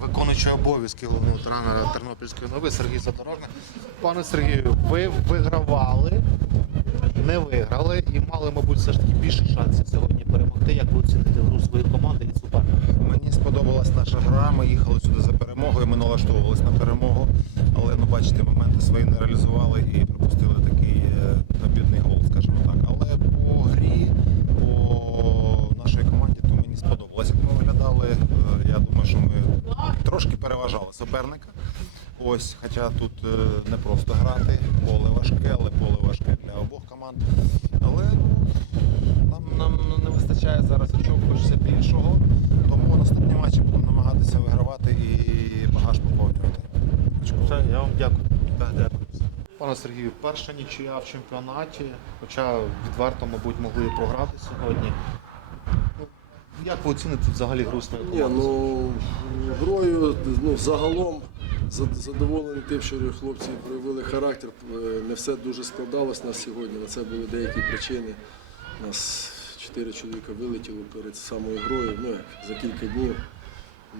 виконуючий обов'язки головного тренера Тернопільської нови Сергій Задорожний. Пане Сергію, ви вигравали, не виграли і мали, мабуть, все ж таки більше шансів сьогодні перемогти. Як ви оціните гру своєї команди і суперника? Мені сподобалась наша гра. Ми їхали сюди за перемогою. Ми налаштовувалися на перемогу. Але ну бачите, моменти свої не реалізували і виглядали. Е, Я думаю, що ми трошки переважали суперника. Ось, хоча тут е, не просто грати, поле важке, але поле важке для обох команд. Але ну, нам, нам не вистачає зараз очок, хочеться більшого. Тому наступні матчі будемо намагатися вигравати і багаж поповнювати. Все, я вам дякую. Так, дякую. Пане Сергію, перша нічия в чемпіонаті, хоча відверто, мабуть, могли програти сьогодні. Як ви оціните взагалі гру Ні, ну грою ну, загалом задоволений тим, що хлопці проявили характер. Е, Не все дуже складалось на сьогодні. На це були деякі причини. У нас чотири чоловіка вилетіло перед самою грою. Ну, як за кілька днів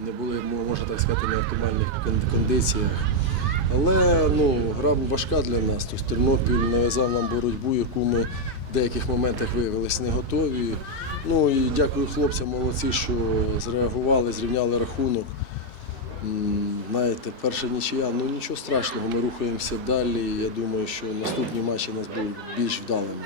не були, можна так сказати, на оптимальних кондиціях. Але ну, гра важка для нас. Тобто Тернопіль нав'язав нам боротьбу, яку ми деяких моментах виявилися не готові. Ну і дякую хлопцям, молодці, що зреагували, зрівняли рахунок. Знаєте, перша нічия, ну нічого страшного, ми рухаємося далі. Я думаю, що наступні матчі у нас будуть більш вдалими.